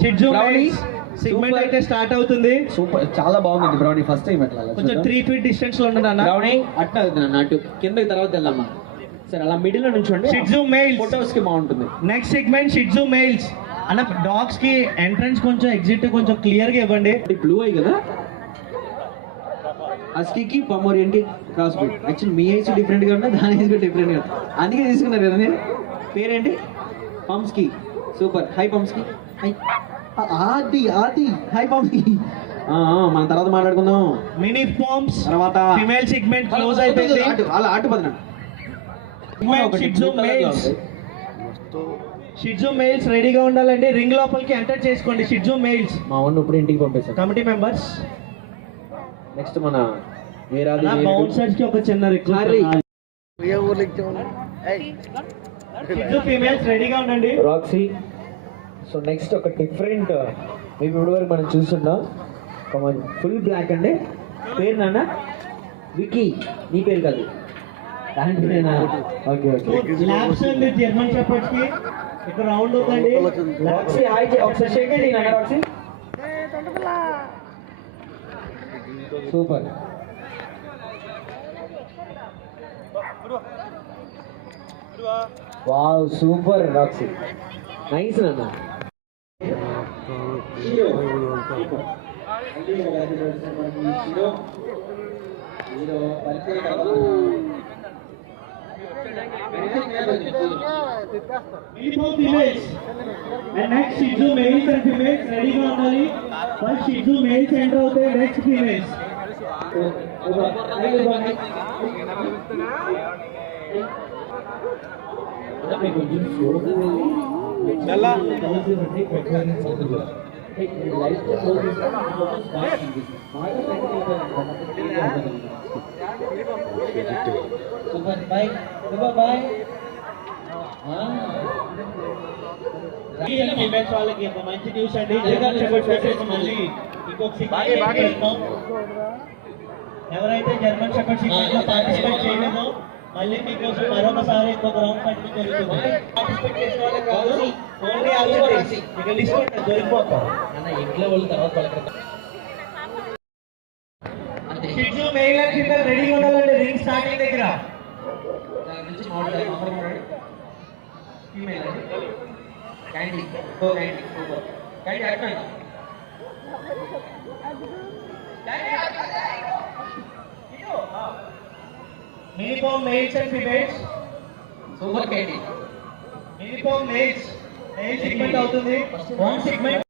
షిట్జు segment అయితే start అవుతుంది. Super, చాలా బాగుంది బ్రౌనీ. ఫస్ట్ టైం అట్లా కొంచెం 3 feet డిస్టెన్స్ లో ఉండదు అన్న. బ్రౌనీ అట్లా అటు కింద తర్వాత వెళ్దామా సరే, అలా మిడిల్ లో నుంచోండి. షిట్జు మేల్స్ ఫోటోస్ కి బాగుంటుంది. నెక్స్ట్ సెగ్మెంట్ షిట్జు మేల్స్ అన్న. డాగ్స్ కి ఎంట్రన్స్ కొంచెం ఎగ్జిట్ కొంచెం క్లియర్ గా ఇవ్వండి. బ్లూ అయ్యి కదా అస్కీకి పమోరియన్ కి క్రాస్ బ్రీడ్. యాక్చువల్లీ మీ ఐస్ డిఫరెంట్ గా ఉన్నా, దాని ఐస్ డిఫరెంట్ గా, అందుకే తీసుకున్నారు కదా మీరు. పేరేంటి? పంప్స్కి. సూపర్. హై పంప్స్కి. హై ఆది ఆది హై పంప్స్కి. మన తర్వాత మాట్లాడుకుందాం. మినీ ఫార్మ్స్ తర్వాత ఫిమేల్ సెగ్మెంట్ క్లోజ్ అయిపోయింది. అలా ఆటు పదనండి. షిట్జు మేల్స్ రెడీగా ఉండాలండి. రింగ్ లోపలికి ఎంటర్ చేసుకోండి. షిట్జు మేల్స్ మా వాడిని ఇప్పుడు ఇంటికి పంపిస్తాం. Committee members. నెక్స్ట్ మన బౌన్సర్స్ కి ఒక చిన్న రిక్వెస్ట్. షిట్జు ఫీమేల్స్ రెడీగా ఉండండి. రాక్సీ. సో నెక్స్ట్ ఒక డిఫరెంట్, మేము ఇప్పుడు వరకు మనం చూస్తున్నాం ఫుల్ బ్లాక్ అండి. పేరు నాన్న వికీ. నీ పేరు కాదు, okay okay. Labs and German shepherd's కి ఇక్కడ రౌండ్ అవుతండి. రాక్సీ హాయ్, ఒకసారి షేక్ అండి నాన్న. Roxy super. Wow super Roxy, nice నాన్న. నెక్స్ట్ షిట్జు మేల్స్ అండ్ ఫీమేల్స్ రెడీగా ఉండాలి. ఫస్ట్ షిట్జు మేల్స్ ఎంటర్ అవుతాయి, నెక్స్ట్ ఫీమేల్స్. ఫీమేల్స్ వాళ్ళకి ఒక మంచి న్యూస్ అండి. మళ్ళీ ఇంకొక ఎవరైతే జర్మన్ షెపర్డ్ సెగ్మెంట్ లో పార్టిసిపేట్ చేయలేమో మళ్ళీ మీకోసం మరొకసారి ఇంకొక రౌండ్ కంటిన్యూ జరుగుతుంది. పార్టిసిపేట్ చేసిన వాళ్ళకి కాదు, ఓన్లీ ఆల్రెడీ ఇక లిస్ట్ ఉంటుంది, దొరికిపోతారు అన్న. ఇంట్లో వాళ్ళు తర్వాత షిట్జు మేల్ అండ్ ఫీమేల్ రెడీగా ఉండాలండి. రింగ్ స్టార్టింగ్ దగ్గర ఫీమేల్ అండి. Candy candy super. క్యాండీ అట్లా Uniform males and females. Super candy. Uniform males. Male segment అవుతుంది. One segment.